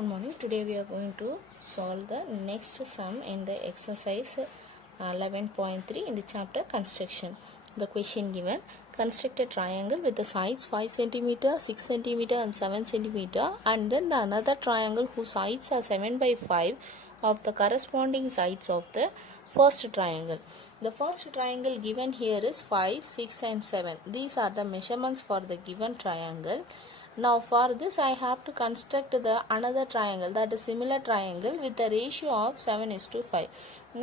Good morning. Today we are going to solve the next sum in the exercise 11.3 in the chapter construction. The question given: construct a triangle with the sides 5 cm, 6 cm and 7 cm, and then the another triangle whose sides are 7 by 5 of the corresponding sides of the first triangle. The first triangle given here is 5, 6 and 7. These are the measurements for the given triangle. Now for this I have to construct the another triangle, that is similar triangle with the ratio of 7:5.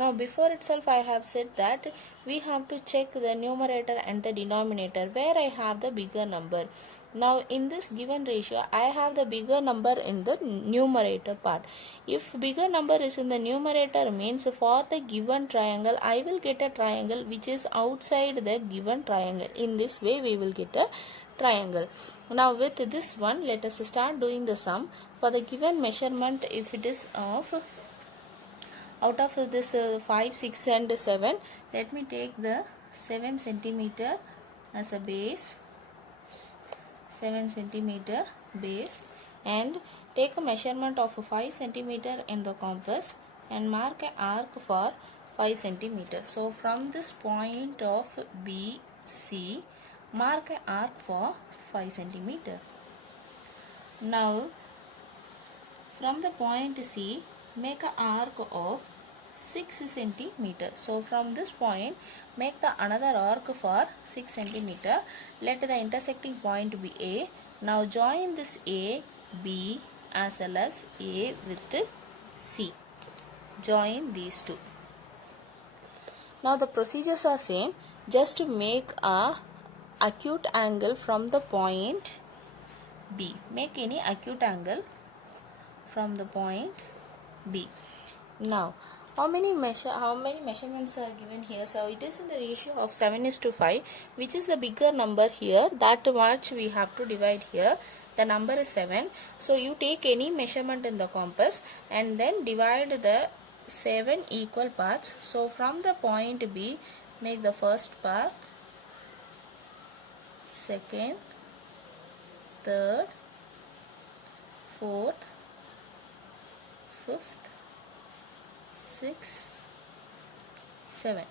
Now before itself I have said that we have to check the numerator and the denominator where I have the bigger number. Now in this given ratio I have the bigger number in the numerator part. If bigger number is in the numerator means for the given triangle I will get a triangle which is outside the given triangle. In this way we will get a triangle. Now with this one let us start doing the sum. For the given measurement, if it is of out of this 5, 6 and 7, let me take the 7 centimeter as a base, 7 centimeter base, and take a measurement of 5 centimeter in the compass and mark an arc for 5 centimeter. So from this point of BC, mark an arc for 5 centimeter. Now from the point C, make an arc of 6 centimeter. So from this point make the another arc for 6 centimeter. Let the intersecting point be A. Now join this A, B as well as A with C. Join these two. Now the procedures are same. Just to make a acute angle from the point B. Make any acute angle from the point B. Now how many measurements are given here? So it is in the ratio of 7:5, which is the bigger number here. That much we have to divide here. The number is 7. So you take any measurement in the compass and then divide the 7 equal parts. So from the point B, make the first part, second, third, fourth, fifth, sixth, 7.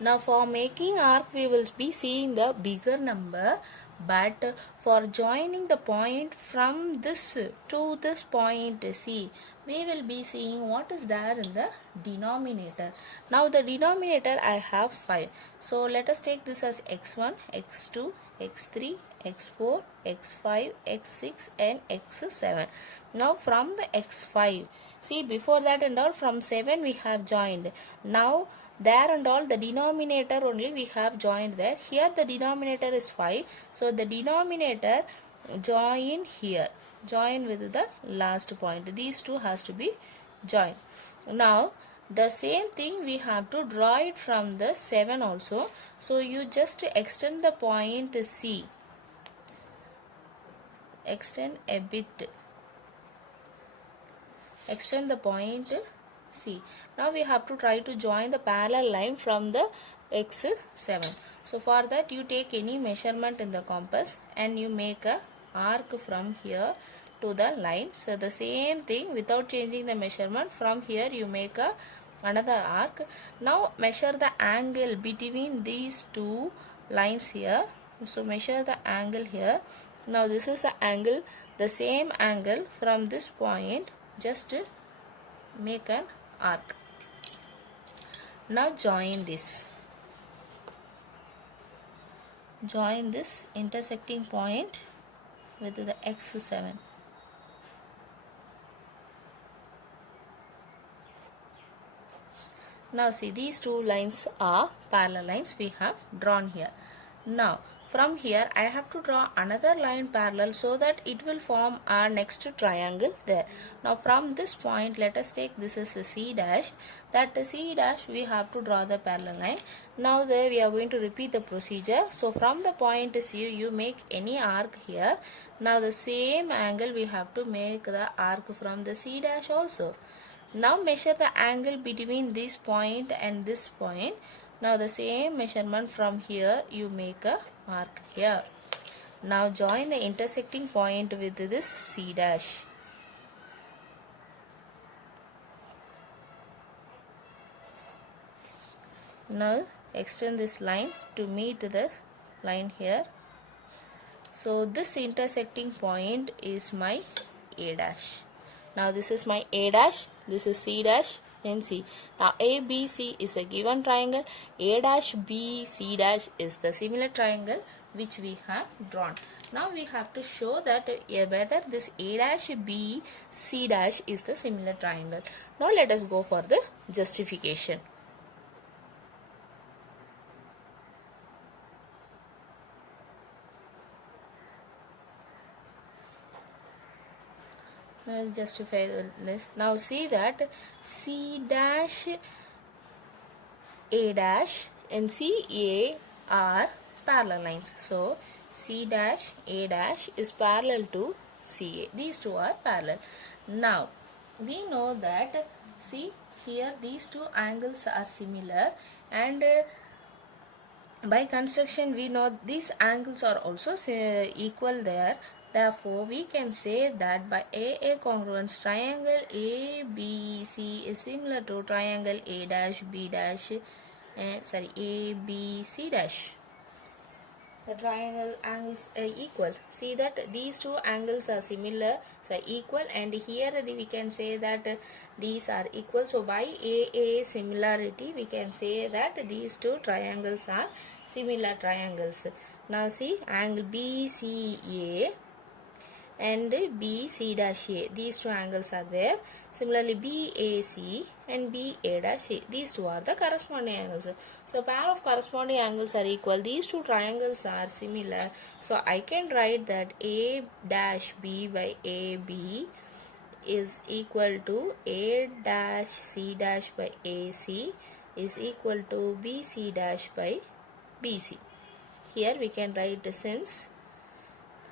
Now for making arc we will be seeing the bigger number, but for joining the point from this to this point C, we will be seeing what is there in the denominator. Now the denominator I have 5. So let us take this as x1, x2, x3, x4, x5, x6 and x7. Now from the x5, see before that and all from 7 we have joined. Now there and all the denominator only we have joined there. Here the denominator is 5. So the denominator join here. Join with the last point. These two has to be joined. Now the same thing we have to draw it from the 7 also. So you just extend the point C. Extend a bit. Extend the point C. Now we have to try to join the parallel line from the x7. So for that you take any measurement in the compass and you make a arc from here to the line. So the same thing without changing the measurement, from here you make another arc. Now measure the angle between these two lines here. So measure the angle here. Now this is the angle, the same angle from this point, just make an arc. Now join this. Join this intersecting point with the x7. Now see, these two lines are parallel lines we have drawn here. Now from here I have to draw another line parallel so that it will form our next triangle there. Now from this point let us take this as a C dash. That C dash we have to draw the parallel line. Now there we are going to repeat the procedure. So from the point C you make any arc here. Now the same angle we have to make the arc from the C dash also. Now measure the angle between this point and this point. Now the same measurement from here you make a arc here. Now join the intersecting point with this C dash. Now extend this line to meet the line here. So this intersecting point is my A dash. Now this is my A dash, this is C dash and C. Now ABC is a given triangle, A dash B C dash is the similar triangle which we have drawn. Now we have to show that whether this A dash B C dash is the similar triangle. Now let us go for the justification. I'll justify the list. Now see that C dash A dash and CA are parallel lines. So C dash A dash is parallel to CA. These two are parallel. Now we know that, see here, these two angles are similar, and by construction we know these angles are also equal there. Therefore we can say that by AA congruence triangle ABC is similar to triangle A dash B dash and ABC dash. The triangle angles are equal. See that these two angles are similar, so equal, and here we can say that these are equal. So by AA similarity we can say that these two triangles are similar triangles. Now see angle BCA and BC dash A, these two angles are there. Similarly BAC and BA dash A, these two are the corresponding angles. So pair of corresponding angles are equal, these two triangles are similar, so I can write that A dash B by AB is equal to A dash C dash by AC is equal to BC dash by BC. Here we can write, since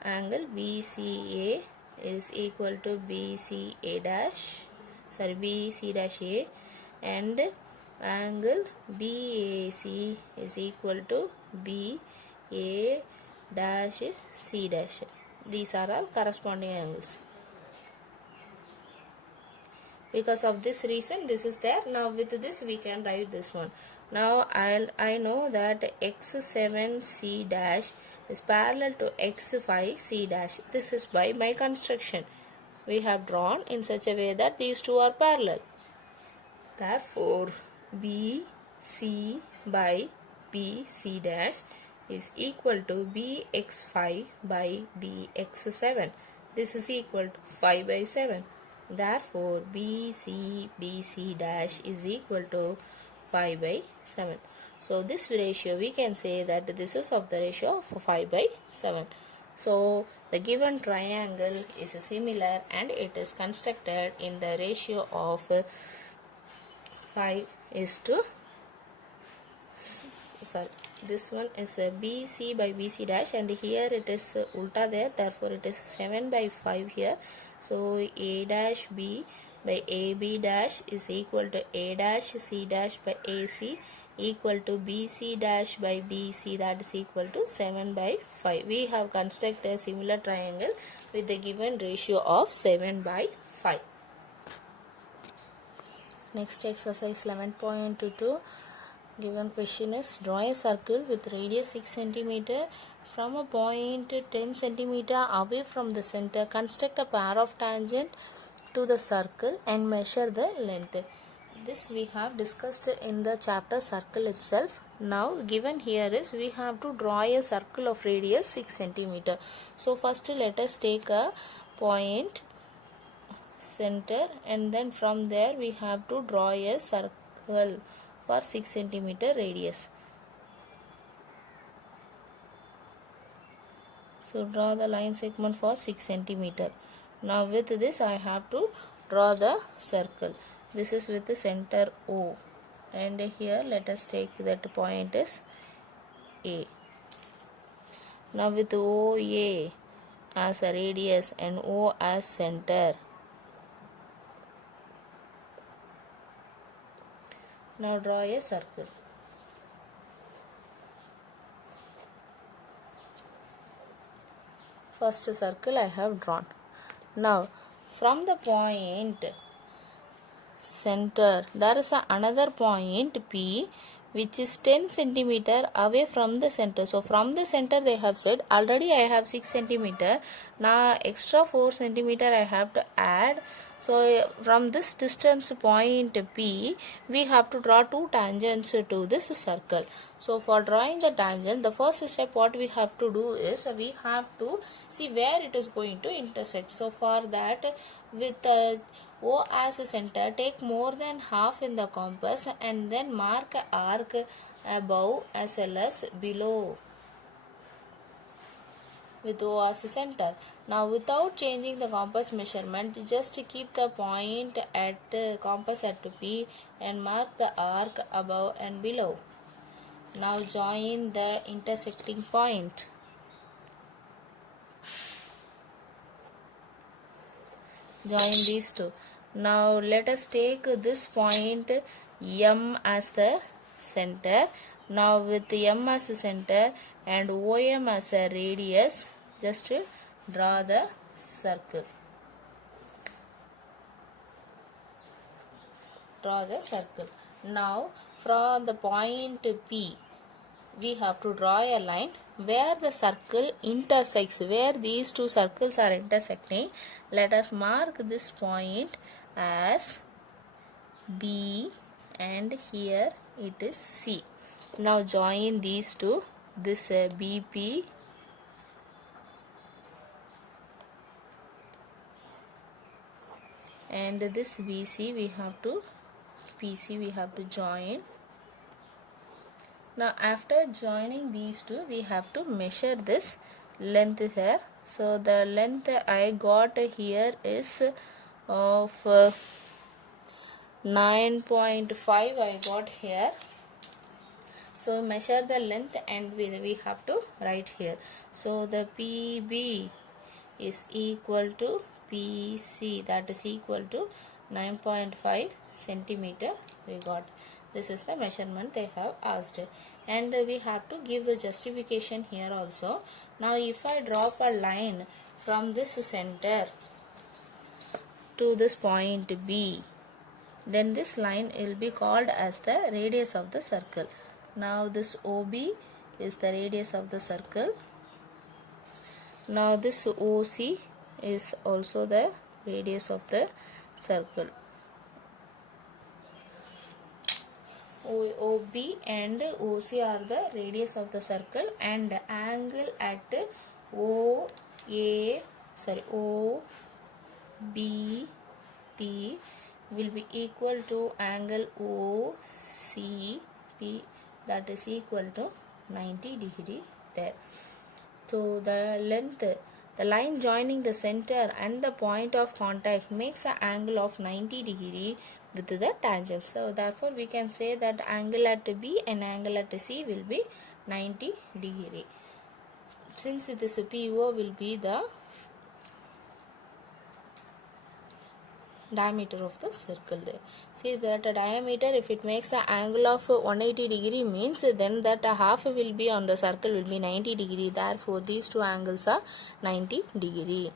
angle BCA is equal to BC dash A and angle BAC is equal to BA dash C dash. These are all corresponding angles. Because of this reason this is there. Now with this we can write this one. Now I know that x7 C dash is parallel to x5 C dash. This is by my construction. We have drawn in such a way that these two are parallel. Therefore BC by BC dash is equal to BX5 by BX7. This is equal to 5 by 7. Therefore BC dash is equal to 5 by 7. So this ratio we can say that this is of the ratio of 5 by 7. So the given triangle is similar and it is constructed in the ratio of 5 is to, this one is BC by BC dash, and here it is ulta there, therefore it is 7 by 5 here. So A dash B by AB dash is equal to A dash C dash by AC equal to BC dash by BC, that is equal to 7 by 5. We have constructed a similar triangle with the given ratio of 7 by 5. Next exercise 11.22. Given question is, draw a circle with radius 6 cm from a point 10 cm away from the center. Construct a pair of tangent to the circle and measure the length. This we have discussed in the chapter circle itself. Now given here is, we have to draw a circle of radius 6 cm. So first let us take a point center, and then from there we have to draw a circle for 6 cm radius. So draw the line segment for 6 cm. Now with this I have to draw the circle. This is with the center O, and here let us take that point is A. Now with OA as a radius and O as center. Now draw a circle. First circle I have drawn. Now from the point center there is another point P which is 10 centimeter away from the center. So from the center they have said already I have 6 centimeter. Now extra 4 centimeter I have to add. So from this distance point P, we have to draw two tangents to this circle. So for drawing the tangent, the first step what we have to do is we have to see where it is going to intersect. So for that, with O as a center, take more than half in the compass and then mark an arc above as well as below with O as a center. Now without changing the compass measurement, just keep the point at compass at P and mark the arc above and below. Now join the intersecting point. Join these two. Now let us take this point M as the center. Now with M as a center and OM as a radius, just draw the circle. Draw the circle. Now from the point P, we have to draw a line where the circle intersects, where these two circles are intersecting. Let us mark this point as B and here it is C. Now join these two, this BP and this BC we have to PC we have to join. Now after joining these two, we have to measure this length here. So the length I got here is of 9.5 I got here. So measure the length and we have to write here. So the PB is equal to PC, that is equal to 9.5 centimeter we got. This is the measurement they have asked, and we have to give the justification here also. Now if I drop a line from this center to this point B, then this line will be called as the radius of the circle. Now this OB is the radius of the circle. Now this OC is also the radius of the circle. OB and OC are the radius of the circle, and angle at OBP will be equal to angle OCP, that is equal to 90 degree there. So the length, the line joining the center and the point of contact makes an angle of 90 degree with the tangent. So therefore we can say that angle at B and angle at C will be 90 degree. Since this PO will be the diameter of the circle there. See that a diameter, if it makes an angle of 180 degree, means then that a half will be on the circle will be 90 degree. Therefore these two angles are 90 degree.